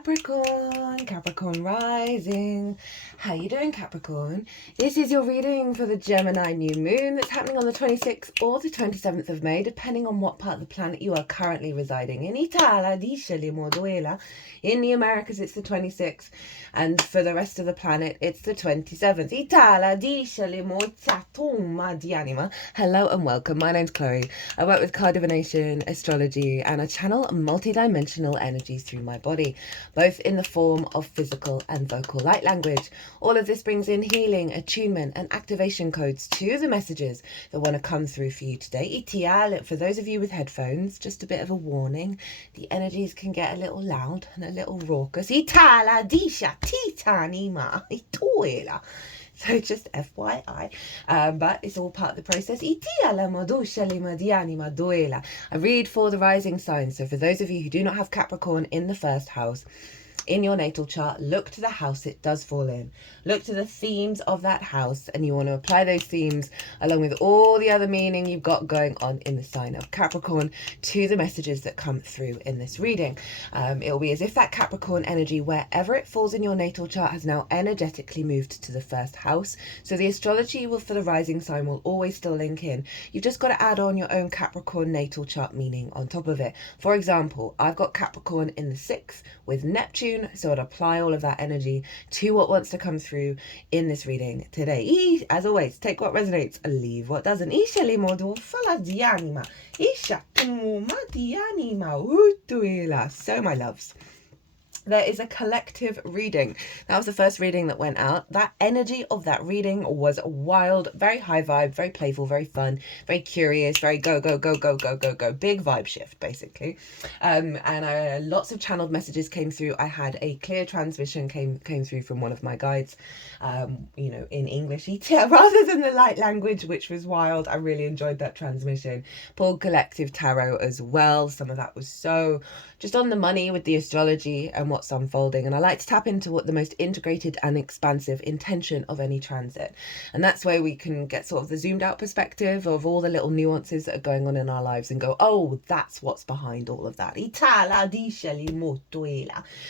Capricorn, Capricorn rising. How you doing, Capricorn? This is your reading for the Gemini new moon that's happening on the 26th or the 27th of May, depending on what part of the planet you are currently residing in. Italia, dice le in the Americas, it's the 26th, and for the rest of the planet, it's the 27th. Italia, dice le di anima. Hello and welcome. My name's Chloe. I work with card divination, astrology, and I channel multi-dimensional energies through my body, both in the form of physical and vocal light language. All of this brings in healing, attunement, and activation codes to the messages that want to come through for you today. Itial, for those of you with headphones, just a bit of a warning, the energies can get a little loud and a little raucous. Itala disha titanima itoela. So just FYI, but it's all part of the process. I read for the rising signs. So for those of you who do not have Capricorn in the first house, in your natal chart, look to the house it does fall in. Look to the themes of that house, and you want to apply those themes along with all the other meaning you've got going on in the sign of Capricorn to the messages that come through in this reading. It'll be as if that Capricorn energy, wherever it falls in your natal chart, has now energetically moved to the first house. So the astrology for the rising sign will always still link in. You've just got to add on your own Capricorn natal chart meaning on top of it. For example, I've got Capricorn in the 6th with Neptune, so I'd apply all of that energy to what wants to come through in this reading today. As always, take what resonates and leave what doesn't. So my loves, there is a collective reading. That was the first reading that went out. That energy of that reading was wild, very high vibe, very playful, very fun, very curious, very go, go, go, go, go, go, go. Big vibe shift, basically. And lots of channeled messages came through. I had a clear transmission came through from one of my guides, in English, rather than the light language, which was wild. I really enjoyed that transmission. Pulled collective tarot as well. Some of that was so just on the money with the astrology and what's unfolding. And I like to tap into what the most integrated and expansive intention of any transit. And that's where we can get sort of the zoomed out perspective of all the little nuances that are going on in our lives and go, oh, that's what's behind all of that.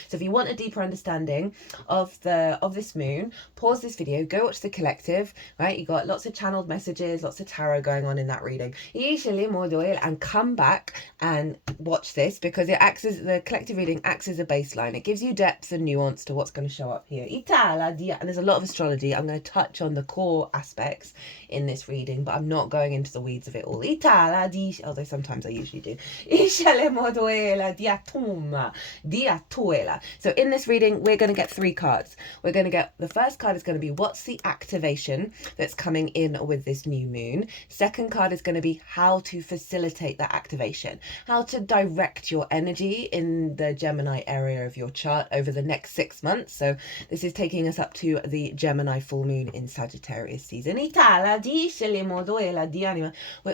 So if you want a deeper understanding of this moon, pause this video, go watch the collective, right? You got lots of channeled messages, lots of tarot going on in that reading. And come back and watch this, because the collective reading acts as a baseline. It gives you depth and nuance to what's going to show up here. And there's a lot of astrology. I'm going to touch on the core aspects in this reading, but I'm not going into the weeds of it all. Although sometimes I usually do. So in this reading, we're going to get 3 cards. We're going to get, the first card is going to be what's the activation that's coming in with this new moon. Second card is going to be how to facilitate that activation, how to direct your energy in the Gemini area of your chart over the next 6 months. So this is taking us up to the Gemini full moon in Sagittarius season. We're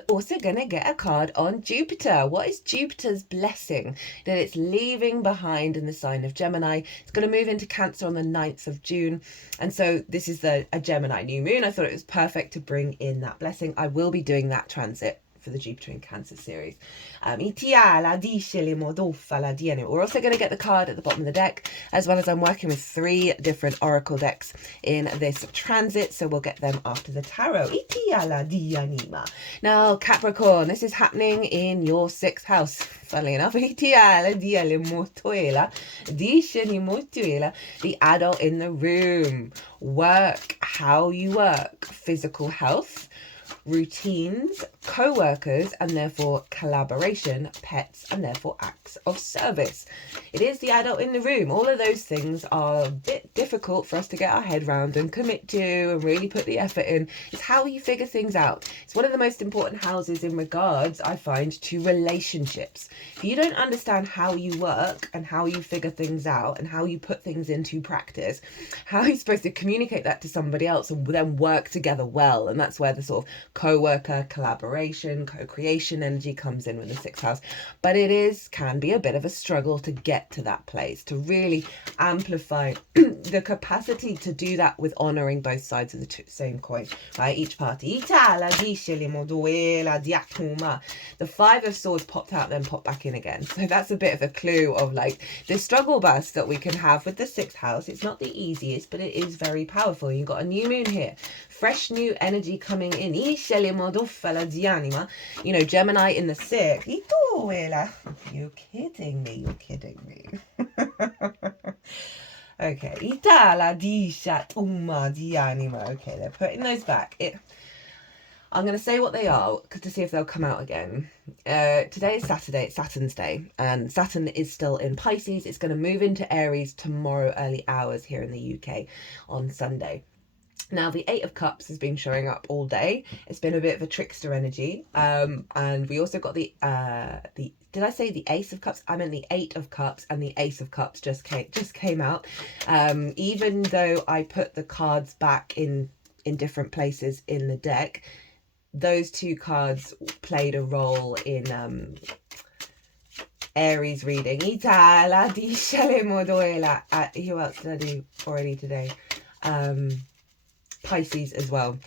also going to get a card on Jupiter. What is Jupiter's blessing that it's leaving behind in the sign of Gemini? It's going to move into Cancer on the 9th of June. And so this is a Gemini new moon. I thought it was perfect to bring in that blessing. I will be doing that transit for the Jupiter in Cancer series. We're also going to get the card at the bottom of the deck, as well as I'm working with 3 different oracle decks in this transit, so we'll get them after the tarot. Now, Capricorn, this is happening in your 6th house, funnily enough. The adult in the room. Work, how you work, physical health, routines, co-workers, and therefore collaboration, pets, and therefore acts of service. It is the adult in the room. All of those things are a bit difficult for us to get our head round and commit to and really put the effort in. It's how you figure things out. It's one of the most important houses in regards, I find, to relationships. If you don't understand how you work and how you figure things out and how you put things into practice, how are you supposed to communicate that to somebody else and then work together well? And that's where the sort of co-worker, collaboration, co-creation energy comes in with the 6th house. But can be a bit of a struggle to get to that place, to really amplify the capacity to do that with honoring both sides of the same coin, right? Each party. The 5 of Swords popped out, then popped back in again. So that's a bit of a clue of like the struggle bus that we can have with the 6th house. It's not the easiest, but it is very powerful. You've got a new moon here. Fresh new energy coming in. You know, Gemini in the 6th. You're kidding me. You're kidding me. Okay. Okay, they're putting those back. I'm going to say what they are to see if they'll come out again. Today is Saturday, it's Saturn's day, and Saturn is still in Pisces. It's going to move into Aries tomorrow, early hours here in the UK on Sunday. Now, the 8 of Cups has been showing up all day. It's been a bit of a trickster energy. And we also got did I say the Ace of Cups? I meant the 8 of Cups, and the Ace of Cups just came out. Even though I put the cards back in different places in the deck, those 2 cards played a role in Aries reading. Who else did I do already today? Pisces as well.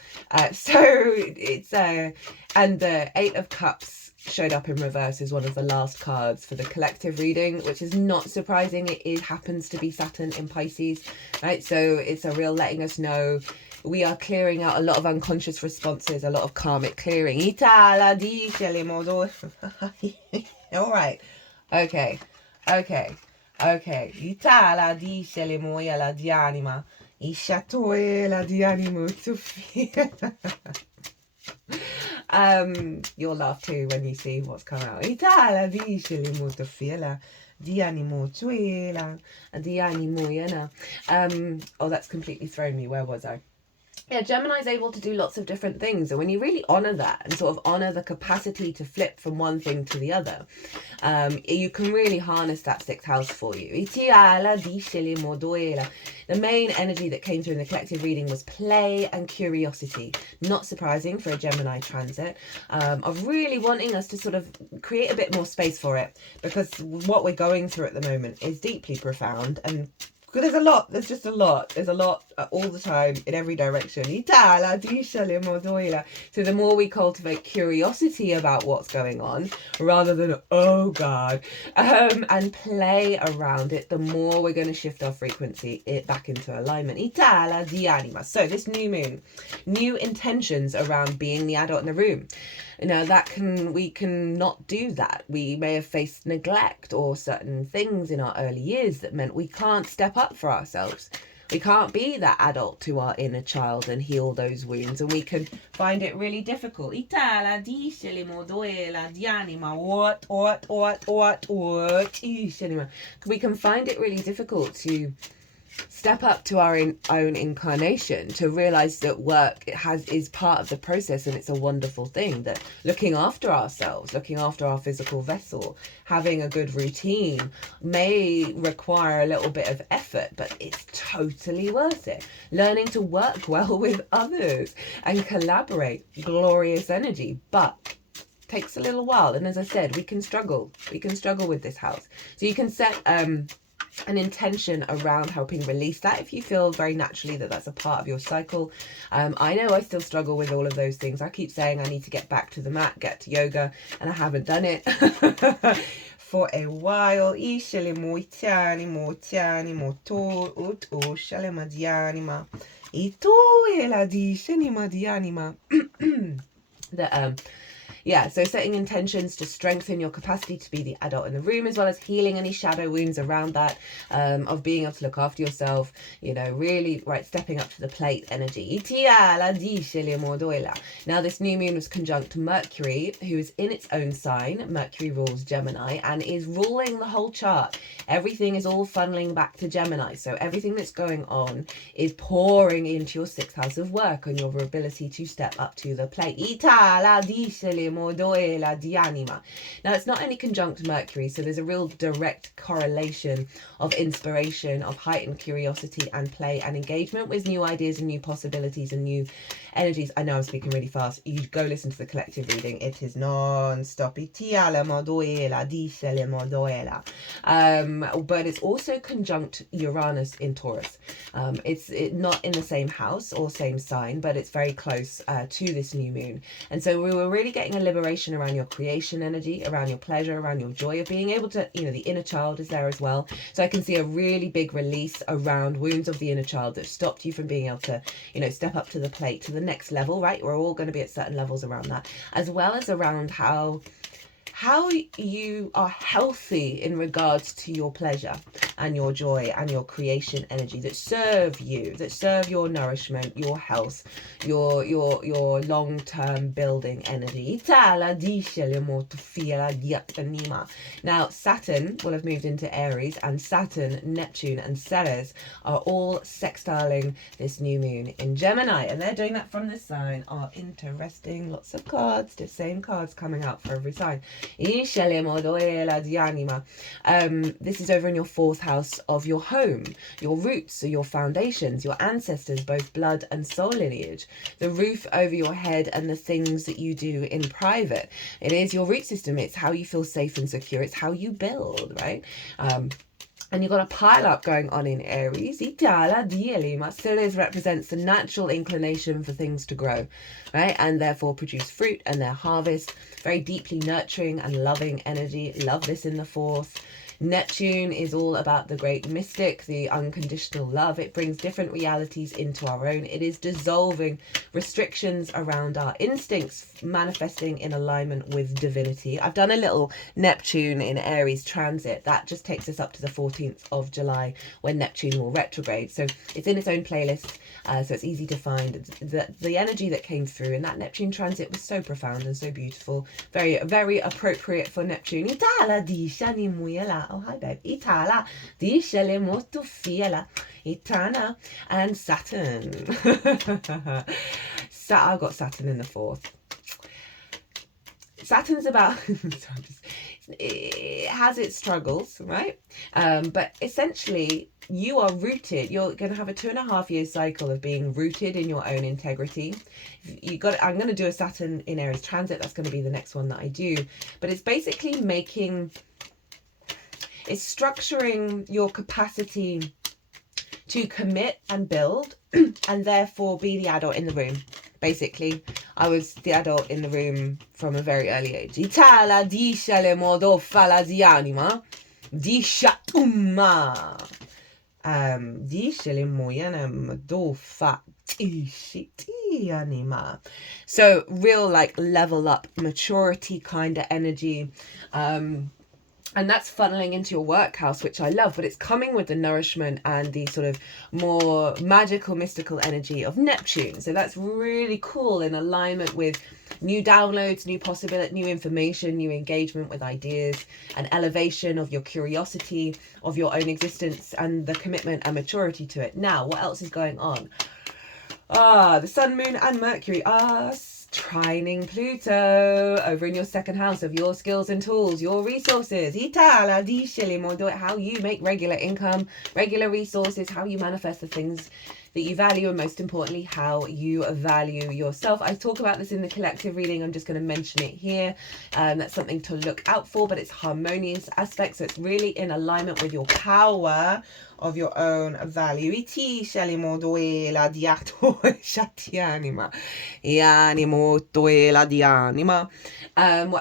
So it's and the 8 of Cups showed up in reverse as one of the last cards for the collective reading, which is not surprising. It happens to be Saturn in Pisces, right? So it's a real letting us know we are clearing out a lot of unconscious responses, a lot of karmic clearing. All right. Okay. You'll laugh too when you see what's come out. Oh, that's completely thrown me. Where was I? Yeah, Gemini's able to do lots of different things, and when you really honor that and sort of honor the capacity to flip from one thing to the other, you can really harness that 6th house for you. The main energy that came through in the collective reading was play and curiosity. Not surprising for a Gemini transit, of really wanting us to sort of create a bit more space for it, because what we're going through at the moment is deeply profound, and there's a lot all the time in every direction. So the more we cultivate curiosity about what's going on, rather than, oh God, and play around it, the more we're going to shift our frequency back into alignment. So this new moon, new intentions around being the adult in the room. You know, we can not do that. We may have faced neglect or certain things in our early years that meant we can't step up for ourselves. We can't be that adult to our inner child and heal those wounds, and we can find it really difficult. We can find it really difficult to step up to our own incarnation, to realize that work is part of the process, and it's a wonderful thing. That looking after ourselves, looking after our physical vessel, having a good routine may require a little bit of effort, but it's totally worth it. Learning to work well with others and collaborate, glorious energy, but takes a little while. And as I said, we can struggle with this house. So you can set an intention around helping release that if you feel very naturally that that's a part of your cycle. I know I still struggle with all of those things. I keep saying I need to get back to the mat, get to yoga, and I haven't done it for a while. So setting intentions to strengthen your capacity to be the adult in the room, as well as healing any shadow wounds around that, of being able to look after yourself, you know, really, right, stepping up to the plate energy. Now, this new moon was conjunct Mercury, who is in its own sign. Mercury rules Gemini and is ruling the whole chart. Everything is all funneling back to Gemini. So everything that's going on is pouring into your 6th house of work and your ability to step up to the plate. modoela di anima. Now, it's not only conjunct Mercury, so there's a real direct correlation of inspiration, of heightened curiosity and play and engagement with new ideas and new possibilities and new energies. I know I'm speaking really fast. You go listen to the collective reading. It is non-stop. But it's also conjunct Uranus in Taurus. It's not in the same house or same sign, but it's very close to this new moon. And so we were really getting a liberation around your creation energy, around your pleasure, around your joy of being able to, you know, the inner child is there as well. So I can see a really big release around wounds of the inner child that stopped you from being able to, you know, step up to the plate, to the next level, right? We're all going to be at certain levels around that, as well as around how you are healthy in regards to your pleasure and your joy and your creation energy that serve you, that serve your nourishment, your health, your long-term building energy. Now, Saturn will have moved into Aries, and Saturn, Neptune and Ceres are all sextiling this new moon in Gemini, and they're doing that from this sign. Oh, interesting. Lots of cards, the same cards coming out for every sign. This is over in your 4th house of your home, your roots, so your foundations, your ancestors, both blood and soul lineage, the roof over your head and the things that you do in private. It is your root system. It's how you feel safe and secure. It's how you build, right? And you've got a pile up going on in Aries. Ceres represents the natural inclination for things to grow, right? And therefore produce fruit and their harvest. Very deeply nurturing and loving energy. Love this in the 4th. Neptune is all about the great mystic, the unconditional love. It brings different realities into our own. It is dissolving restrictions around our instincts, manifesting in alignment with divinity. I've done a little Neptune in Aries transit. That just takes us up to the 14th of July when Neptune will retrograde. So it's in its own playlist, so it's easy to find. The energy that came through in that Neptune transit was so profound and so beautiful. Very, very appropriate for Neptune. Oh, hi, babe. Itala, dicele molto fiela. Itana and Saturn. So I've got Saturn in the 4th. Saturn's about... it has its struggles, right? But essentially, you are rooted. You're going to have a 2.5-year cycle of being rooted in your own integrity. I'm going to do a Saturn in Aries transit. That's going to be the next one that I do. But it's basically it's structuring your capacity to commit and build and therefore be the adult in the room. Basically, I was the adult in the room from a very early age. Itala disce le modo fala di anima. Disce umma. Disce le modo fa anima. So real like level up maturity kind of energy. And that's funneling into your work house, which I love, but it's coming with the nourishment and the sort of more magical, mystical energy of Neptune. So that's really cool, in alignment with new downloads, new possibility, new information, new engagement with ideas, and elevation of your curiosity, of your own existence, and the commitment and maturity to it. Now, what else is going on? The Sun, Moon, and Mercury are trining Pluto over in your 2nd house of your skills and tools, your resources. How you make regular income, regular resources, how you manifest the things that you value, and most importantly, how you value yourself. I talk about this in the collective reading. I'm just going to mention it here. That's something to look out for, but it's harmonious aspects. So it's really in alignment with your power of your own value. What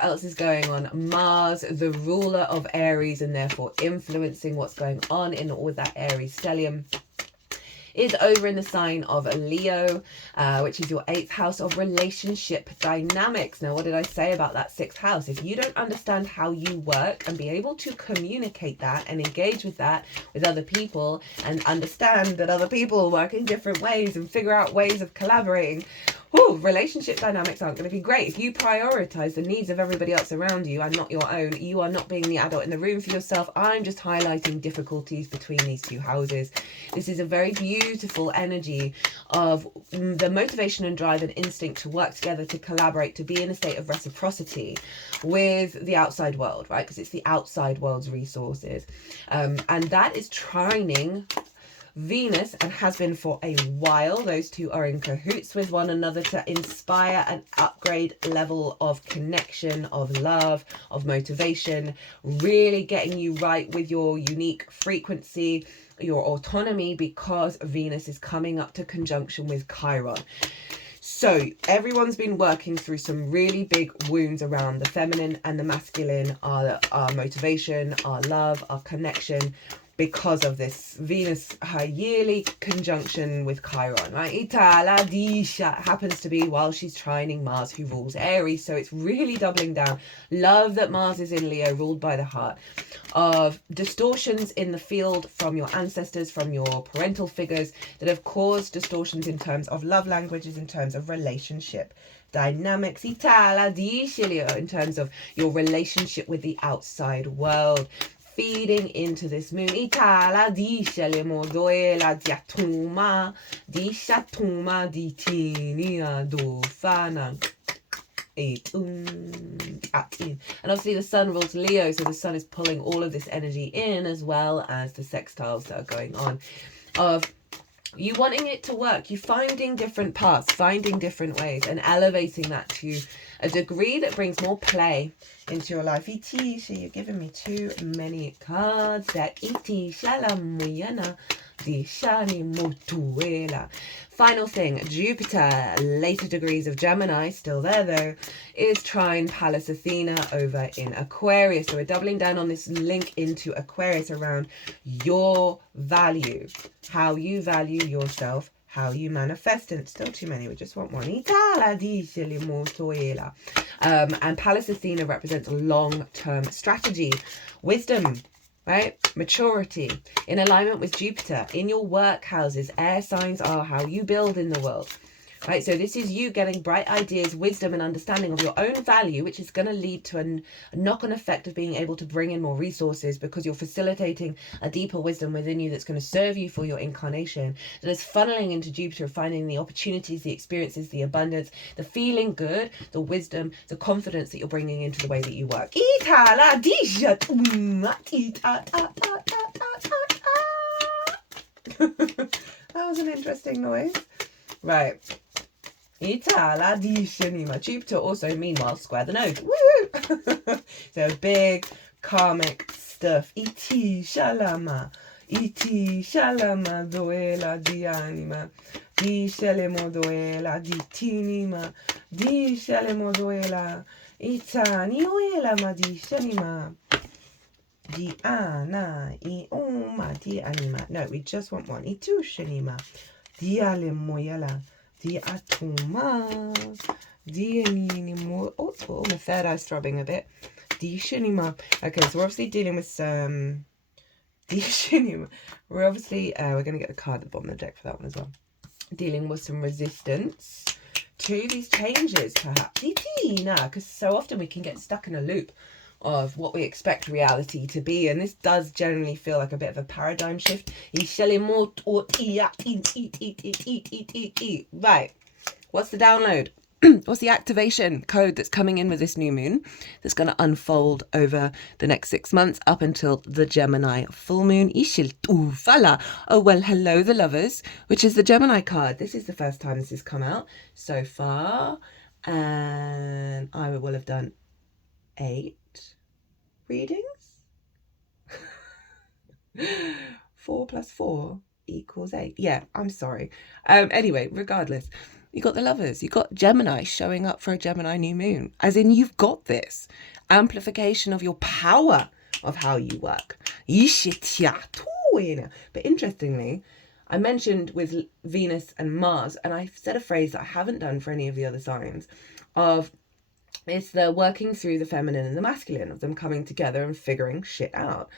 else is going on? Mars, the ruler of Aries, and therefore influencing what's going on with that Aries stellium, is over in the sign of Leo, which is your 8th house of relationship dynamics. Now, what did I say about that 6th house? If you don't understand how you work and be able to communicate that and engage with that with other people, and understand that other people work in different ways and figure out ways of collaborating, relationship dynamics aren't going to be great. If you prioritize the needs of everybody else around you and not your own, you are not being the adult in the room for yourself. I'm just highlighting difficulties between these two houses. This is a very beautiful energy of the motivation and drive and instinct to work together, to collaborate, to be in a state of reciprocity with the outside world, right? Because it's the outside world's resources. And that is trining Venus, and has been for a while. Those two are in cahoots with one another to inspire an upgrade level of connection, of love, of motivation, really getting you right with your unique frequency, your autonomy, because Venus is coming up to conjunction with Chiron. So everyone's been working through some really big wounds around the feminine and the masculine, our motivation, our love, our connection, because of this Venus, her yearly conjunction with Chiron, right? Itala Disha happens to be while she's trining Mars, who rules Aries. So it's really doubling down. Love that Mars is in Leo, ruled by the heart, of distortions in the field from your ancestors, from your parental figures, that have caused distortions in terms of love languages, in terms of relationship dynamics, Itala Disha, in terms of your relationship with the outside world. Feeding into this moon, Itala disha le modoela diatuma, dishatuma ditinia dofana. And obviously the sun rules Leo, so the sun is pulling all of this energy in, as well as the sextiles that are going on of you wanting it to work, you finding different paths, finding different ways, and elevating that to a degree that brings more play into your life. E.T. So you're giving me too many cards. That E.T. Shalamuyana di Shani Motuela. Final thing, Jupiter, later degrees of Gemini, still there though, is trine Pallas Athena over in Aquarius. So we're doubling down on this link into Aquarius around your value, how you value yourself, how you manifest it. Still too many, we just want one. And Pallas Athena represents long-term strategy, wisdom, right? Maturity, in alignment with Jupiter. In your work houses, air signs are how you build in the world, right? So this is you getting bright ideas, wisdom, and understanding of your own value, which is going to lead to a knock-on effect of being able to bring in more resources, because you're facilitating a deeper wisdom within you that's going to serve you for your incarnation, that is funneling into Jupiter, finding the opportunities, the experiences, the abundance, the feeling good, the wisdom, the confidence that you're bringing into the way that you work. That was an interesting noise. Right. Jupiter also, meanwhile, square the node. Woo! So big karmic stuff. Iti shalama doela di anima. Di shalemo doela di tinima. Di shalemo doela. Itani oela ma di shanima. Di ana I uma di anima. No, we just want one. Itu shanima. Di alemoyala. Di atuma, di animo. Oh, my third eye's throbbing a bit. Di shinima. Okay, so we're obviously dealing with some. Di shinima. We're obviously we're gonna get the card at the bottom of the deck for that one as well. Dealing with some resistance to these changes, perhaps. Because so often we can get stuck in a loop of what we expect reality to be, and this does generally feel like a bit of a paradigm shift. Right, what's the download? What's the activation code that's coming in with this new moon that's going to unfold over the next 6 months up until the Gemini full moon? Oh, well, hello, the lovers, which is the Gemini card. This is the first time this has come out so far, and I will have done 8 readings. 4 plus 4 equals 8. Yeah, I'm sorry. Anyway, regardless, you got the lovers, you got Gemini showing up for a Gemini new moon, as in you've got this amplification of your power of how you work. But interestingly, I mentioned with Venus and Mars, and I said a phrase that I haven't done for any of the other signs, of it's the working through the feminine and the masculine, of them coming together and figuring shit out.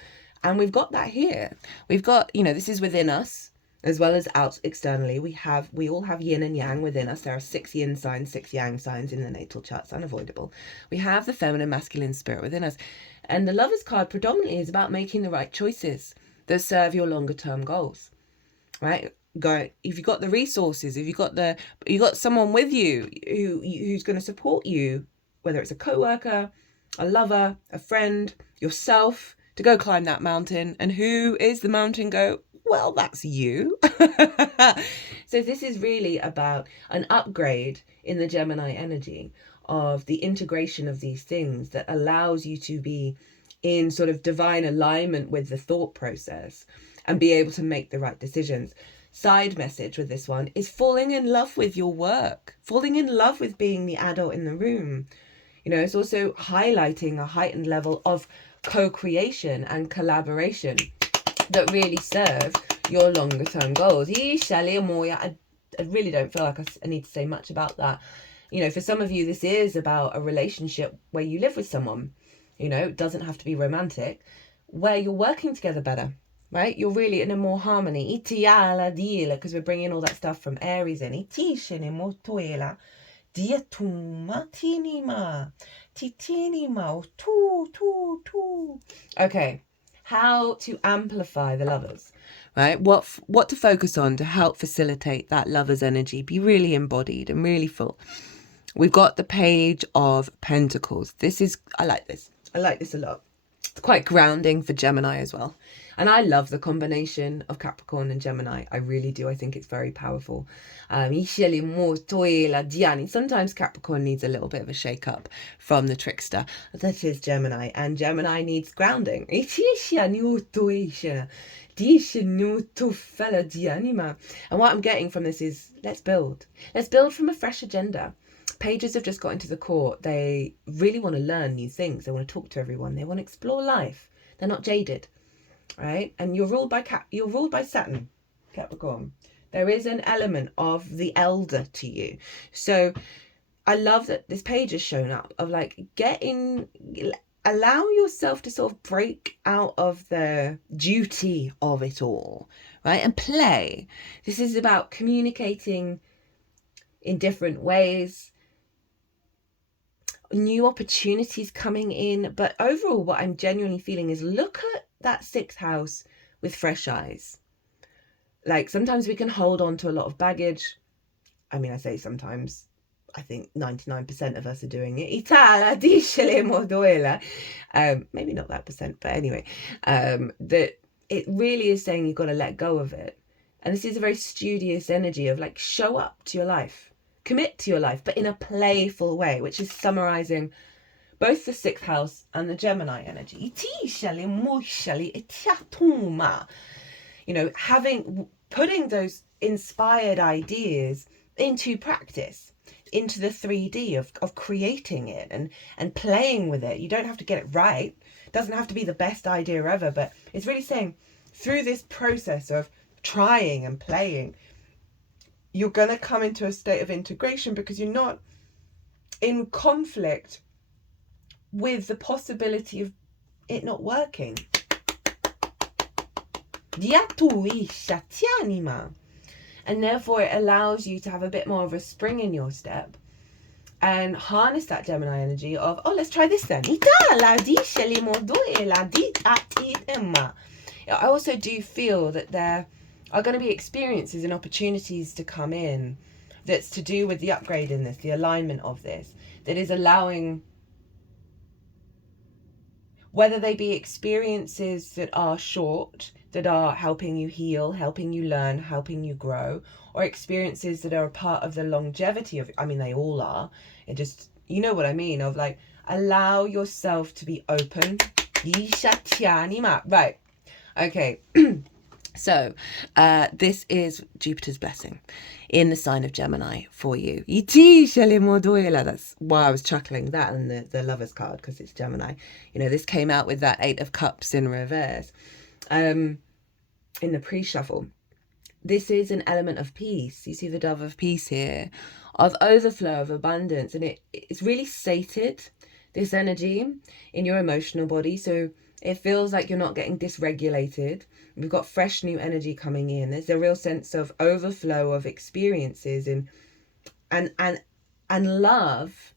And we've got that here. We've got, this is within us. as well as out externally. We all have yin and yang within us. There are 6 yin signs, 6 yang signs in the natal charts, unavoidable. We have the feminine, masculine spirit within us. And the Lovers card predominantly is about making the right choices that serve your longer term goals, right? If you've got the resources, if you got someone with you who's going to support you, whether it's a co-worker, a lover, a friend, yourself, to go climb that mountain. And who is the mountain go? Well, that's you. So this is really about an upgrade in the Gemini energy of the integration of these things that allows you to be in sort of divine alignment with the thought process and be able to make the right decisions. Side message with this one is falling in love with your work, falling in love with being the adult in the room. You know, it's also highlighting a heightened level of co-creation and collaboration that really serve your longer term goals. I really don't feel like I need to say much about that. You know, for some of you, this is about a relationship where you live with someone. You know, it doesn't have to be romantic, where you're working together better, right? You're really in a more harmony. Because we're bringing all that stuff from Aries in. Okay, how to amplify the Lovers, right? What to focus on to help facilitate that Lovers energy, be really embodied and really full. We've got the Page of Pentacles. I like this a lot. It's quite grounding for Gemini as well. And I love the combination of Capricorn and Gemini. I really do. I think it's very powerful. Sometimes Capricorn needs a little bit of a shake up from the trickster. That is Gemini. And Gemini needs grounding. And what I'm getting from this is, let's build. Let's build from a fresh agenda. Pages have just got into the court. They really want to learn new things. They want to talk to everyone. They want to explore life. They're not jaded, right? And you're ruled by Saturn, Capricorn. There is an element of the elder to you. So I love that this page has shown up of like allow yourself to sort of break out of the duty of it all, right? And play. This is about communicating in different ways, new opportunities coming in. But overall, what I'm genuinely feeling is look at that 6th house with fresh eyes. Like sometimes we can hold on to a lot of baggage. I mean, I say sometimes, I think 99% of us are doing it. Maybe not that percent, but anyway, that it really is saying you've got to let go of it. And this is a very studious energy of like, show up to your life, commit to your life, but in a playful way, which is summarizing both the 6th house and the Gemini energy. You know, putting those inspired ideas into practice, into the 3D of creating it and playing with it. You don't have to get it right. It doesn't have to be the best idea ever, but it's really saying through this process of trying and playing, you're going to come into a state of integration because you're not in conflict with the possibility of it not working. And therefore it allows you to have a bit more of a spring in your step and harness that Gemini energy of, oh, let's try this then. I also do feel that there are going to be experiences and opportunities to come in that's to do with the upgrade in this, the alignment of this, that is allowing, whether they be experiences that are short, that are helping you heal, helping you learn, helping you grow, or experiences that are a part of the longevity of, I mean, they all are. It just, you know what I mean, of like, allow yourself to be open. Right. Okay. So, this is Jupiter's blessing in the sign of Gemini for you. That's why I was chuckling that and the Lovers card, because it's Gemini. You know, this came out with that 8 of Cups in reverse. In the pre-shuffle, this is an element of peace. You see the Dove of Peace here, of overflow, of abundance, and it's really sated, this energy in your emotional body. So it feels like you're not getting dysregulated. We've got fresh new energy coming in. There's a real sense of overflow of experiences and love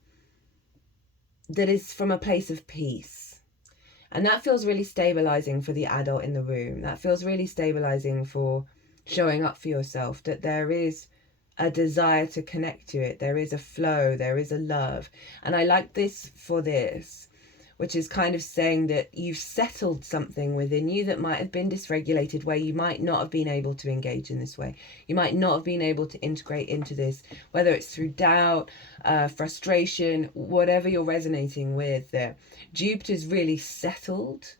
that is from a place of peace. And that feels really stabilizing for the adult in the room. That feels really stabilizing for showing up for yourself, that there is a desire to connect to it. There is a flow, there is a love. And I like this for this, which is kind of saying that you've settled something within you that might have been dysregulated, where you might not have been able to engage in this way. You might not have been able to integrate into this, whether it's through doubt, frustration, whatever you're resonating with there. Jupiter's really settled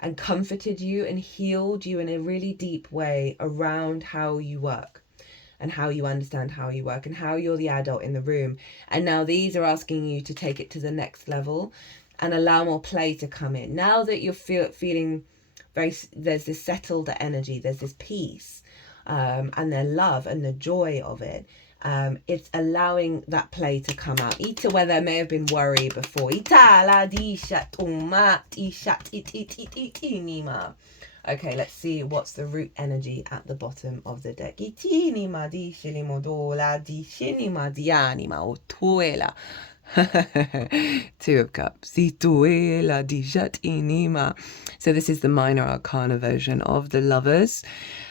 and comforted you and healed you in a really deep way around how you work and how you understand how you work and how you're the adult in the room. And now these are asking you to take it to the next level and allow more play to come in. Now that you're feeling there's this settled energy, there's this peace, and the love and the joy of it. It's allowing that play to come out. Ita, where there may have been worry before. Okay, let's see what's the root energy at the bottom of the deck. Two of Cups. So this is the minor arcana version of the Lovers.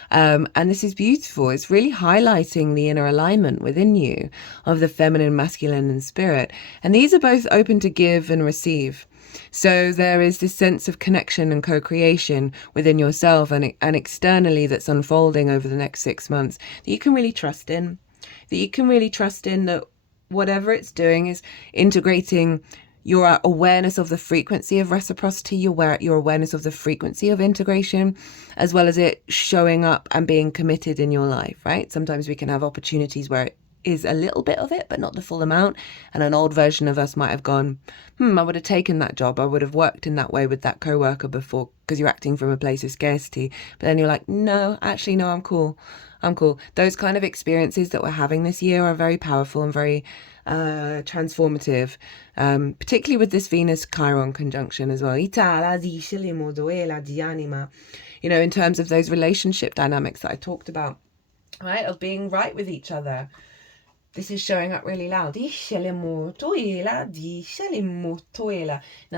And this is beautiful. It's really highlighting the inner alignment within you of the feminine, masculine, and spirit. And these are both open to give and receive. So there is this sense of connection and co-creation within yourself and externally that's unfolding over the next 6 months that you can really trust in. That you can really trust in, that whatever it's doing is integrating your awareness of the frequency of reciprocity, your awareness of the frequency of integration, as well as it showing up and being committed in your life, right? Sometimes we can have opportunities where it is a little bit of it, but not the full amount. And an old version of us might have gone, I would have taken that job. I would have worked in that way with that co-worker before, because you're acting from a place of scarcity. But then you're like, no, I'm cool. Those kind of experiences that we're having this year are very powerful and very transformative, particularly with this Venus Chiron conjunction as well. In terms of those relationship dynamics that I talked about, right, of being right with each other. This is showing up really loud. Now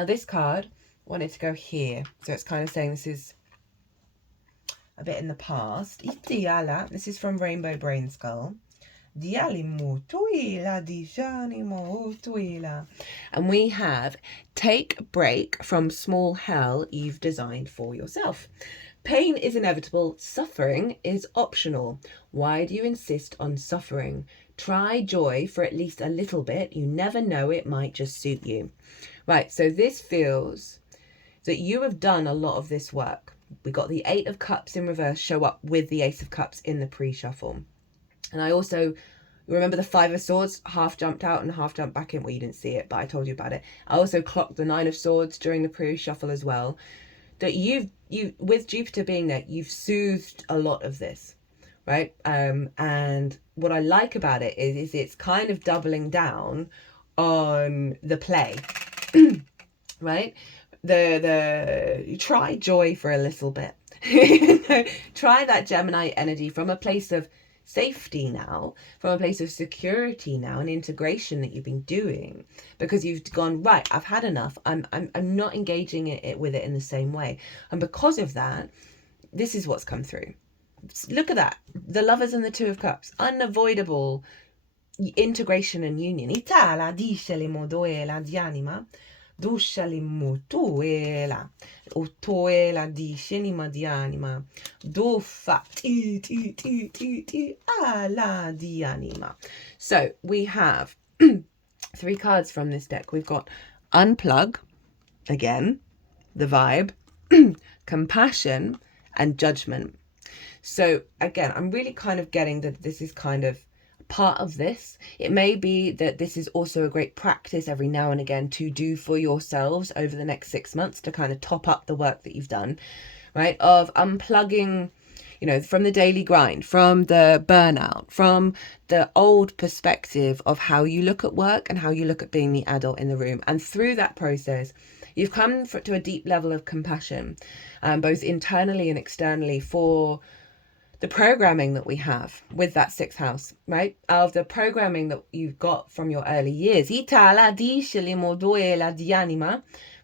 this card wanted to go here, so it's kind of saying this is a bit in the past. This is from Rainbow Brainskull. And we have, take a break from small hell you've designed for yourself. Pain is inevitable. Suffering is optional. Why do you insist on suffering? Try joy for at least a little bit. You never know, it might just suit you. Right, so this feels that you have done a lot of this work. We got the 8 of Cups in reverse show up with the Ace of Cups in the pre-shuffle. And I also remember the 5 of Swords half jumped out and half jumped back in. Well, you didn't see it, but I told you about it. I also clocked the 9 of Swords during the pre-shuffle as well. That you with Jupiter being there, you've soothed a lot of this, right? And what I like about it is it's kind of doubling down on the play, right? The try joy for a little bit. Try that Gemini energy from a place of safety now, from a place of security now, and integration that you've been doing, because you've gone, right, I've had enough. I'm not engaging with it in the same way. And because of that, this is what's come through. Look at that. The Lovers and the 2 of Cups. Unavoidable integration and union. Dushali mutuela, utuela di shenima di anima, dufa ti ala di anima. So we have 3 cards from this deck. We've got Unplug, again, the vibe, Compassion, and Judgment. So again, I'm really kind of getting that this is kind of part of this. It may be that this is also a great practice every now and again to do for yourselves over the next 6 months to kind of top up the work that you've done, right? Of unplugging, from the daily grind, from the burnout, from the old perspective of how you look at work and how you look at being the adult in the room. And through that process, You've come to a deep level of compassion, both internally and externally, for the programming that we have with that 6th house, right? Of the programming that you've got from your early years.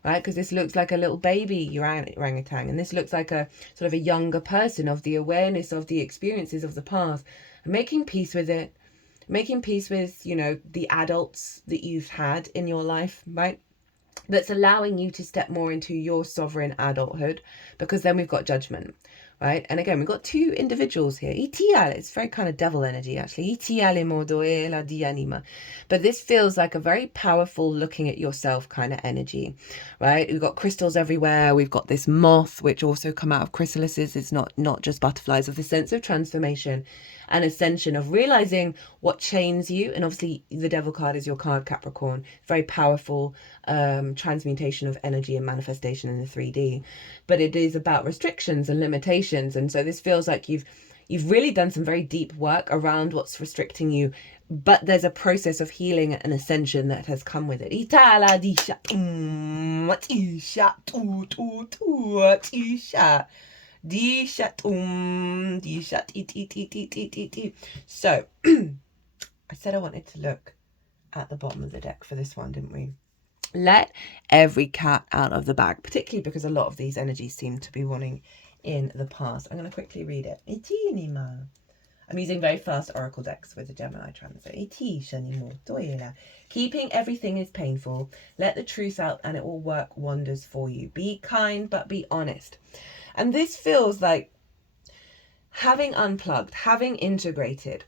Right? Because this looks like a little baby orangutan, and this looks like a sort of a younger person, of the awareness of the experiences of the past, and making peace with it, making peace with, you know, the adults that you've had in your life, right? That's allowing you to step more into your sovereign adulthood, because then we've got judgment, right? And again, we've got 2 individuals here. It's very kind of devil energy, actually. But this feels like a very powerful looking at yourself kind of energy, right? We've got crystals everywhere. We've got this moth, which also come out of chrysalises. It's not just butterflies, of the sense of transformation and ascension, of realizing what chains you. And obviously the devil card is your card, Capricorn. Very powerful transmutation of energy and manifestation in the 3D. But it is about restrictions and limitations. And so this feels like you've really done some very deep work around what's restricting you, but there's a process of healing and ascension that has come with it. So I said I wanted to look at the bottom of the deck for this one, didn't we? Let every cat out of the bag, particularly because a lot of these energies seem to be wanting in the past. I'm going to quickly read it. I'm using very fast oracle decks with the Gemini transit. Keeping everything is painful. Let the truth out and it will work wonders for you. Be kind, but be honest. And this feels like having unplugged, having integrated,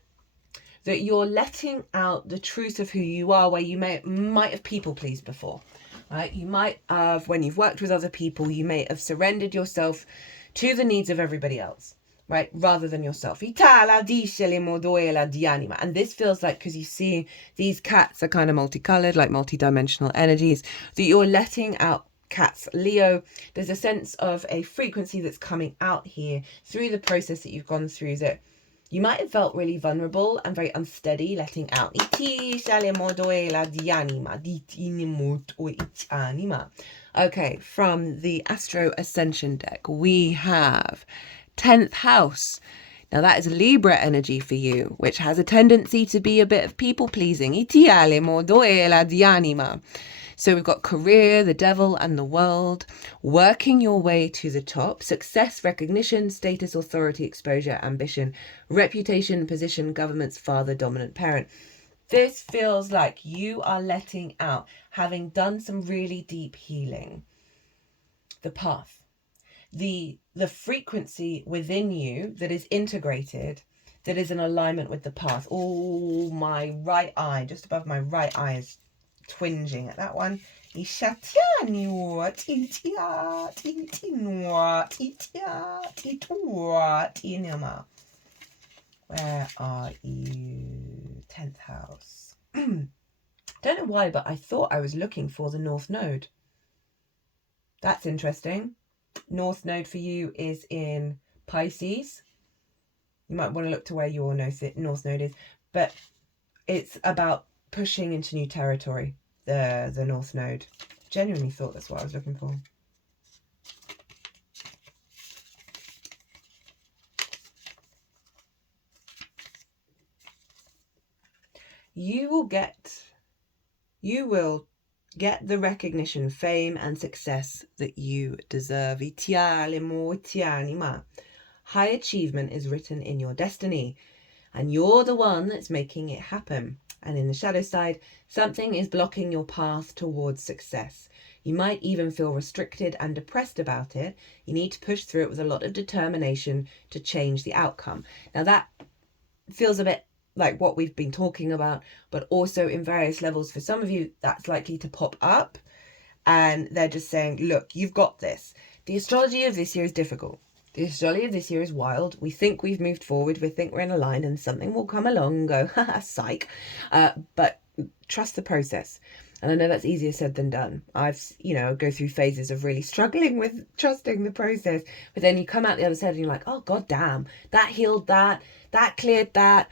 that you're letting out the truth of who you are, where you might have people pleased before, right? You might have, when you've worked with other people, you may have surrendered yourself to the needs of everybody else, right? Rather than yourself. And this feels like, because you see these cats are kind of multicolored, like multidimensional energies, that you're letting out cats. Leo, there's a sense of a frequency that's coming out here through the process that you've gone through, that you might have felt really vulnerable and very unsteady, letting out. Okay, from the Astro Ascension deck, we have 10th house. Now that is Libra energy for you, which has a tendency to be a bit of people pleasing. So we've got career, the devil and the world, working your way to the top, success, recognition, status, authority, exposure, ambition, reputation, position, government's father, dominant parent. This feels like you are letting out, having done some really deep healing, the path, the frequency within you that is integrated, that is in alignment with the path. Oh, my right eye, just above my right eye, is twinging at that one. Where are you? 10th house. Don't know why, but I thought I was looking for the North Node. That's interesting. North Node for you is in Pisces. You might want to look to where your North Node is, but it's about pushing into new territory, the North Node. Genuinely thought that's what I was looking for. You will get the recognition, fame and success that you deserve. High achievement is written in your destiny, and you're the one that's making it happen. And in the shadow side, something is blocking your path towards success. You might even feel restricted and depressed about it. You need to push through it with a lot of determination to change the outcome. Now that feels a bit like what we've been talking about, but also in various levels. For some of you, that's likely to pop up and they're just saying, look, you've got this. The astrology of this year is difficult. The astrology of this year is wild. We think we've moved forward. We think we're in a line and something will come along and go, haha, psych. But trust the process. And I know that's easier said than done. I've, go through phases of really struggling with trusting the process. But then you come out the other side and you're like, oh, God damn, that healed that cleared that.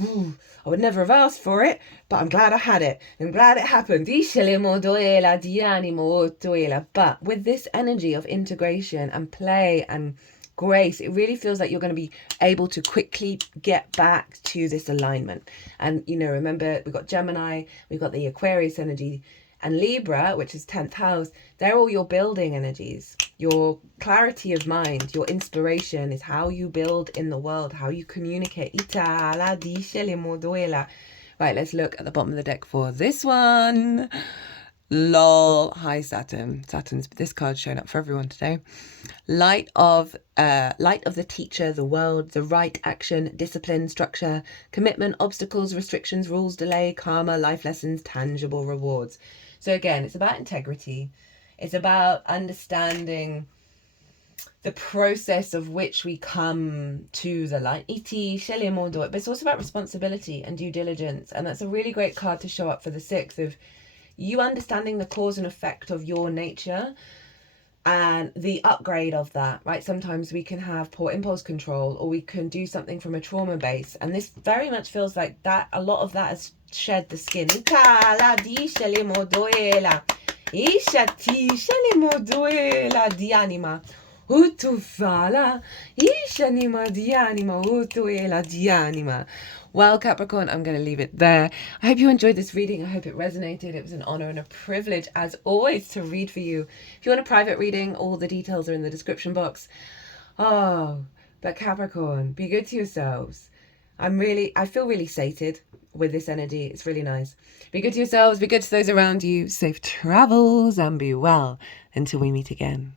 I would never have asked for it, but I'm glad I had it. I'm glad it happened. But with this energy of integration and play and grace, it really feels like you're going to be able to quickly get back to this alignment. And, you know, remember, we've got Gemini, we've got the Aquarius energy, and Libra, which is 10th house. They're all your building energies. Your clarity of mind, your inspiration is how you build in the world, how you communicate. Right, let's look at the bottom of the deck for this one. Lol. Hi, Saturn. This card's showing up for everyone today. Light of the teacher, the world, the right action, discipline, structure, commitment, obstacles, restrictions, rules, delay, karma, life lessons, tangible rewards. So again, it's about integrity. It's about understanding the process of which we come to the light. But it's also about responsibility and due diligence. And that's a really great card to show up for the 6th of you understanding the cause and effect of your nature and the upgrade of that, right? Sometimes we can have poor impulse control, or we can do something from a trauma base. And this very much feels like that. A lot of that has shed the skin. Well, Capricorn, I'm going to leave it there. I hope you enjoyed this reading. I hope it resonated. It was an honor and a privilege, as always, to read for you. If you want a private reading, all the details are in the description box. Oh, but Capricorn, be good to yourselves. I feel really sated with this energy. It's really nice. Be good to yourselves. Be good to those around you. Safe travels and be well until we meet again.